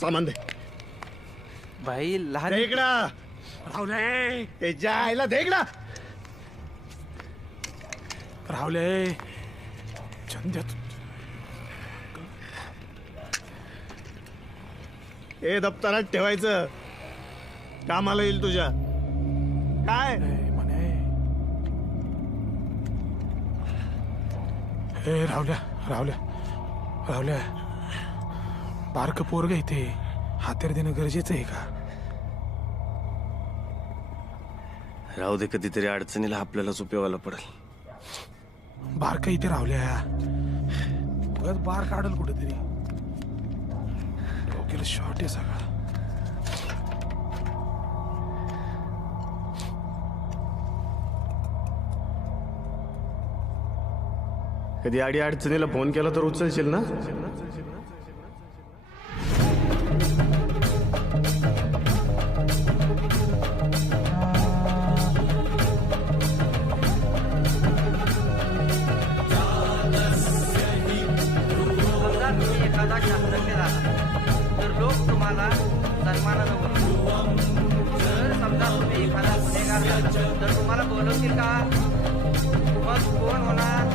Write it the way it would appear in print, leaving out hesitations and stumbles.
सामान दे. भाई लहान दे इकडं. राहुले त्याच्या आईला दे इकडं. राहुले चंद्या हे दप्तरात ठेवायचं, कामाला येईल तुझ्या. काय म्हणे हे राहुल्या राहुल्या राहुल्या बारक पोरग इथे हातेर देणं गरजेचं आहे का? राहू दे, कधीतरी अडचणीला आपल्यालाच उपयोगाला पडेल. बारक इथे राहुल्या बस बार काढल कुठेतरी. डोक्याला शॉर्ट आहे सगळा. कधी आडी अडचणीला फोन केला तर उचलशील ना? समजा तुम्ही एखादा शास्त्रज्ञ झाला तर लोक तुम्हाला सन्मानानं बोलतील. जर समजा तुम्ही एखादा गुन्हेगार झाला तर तुम्हाला बोलवतील का? मग कोण होणार?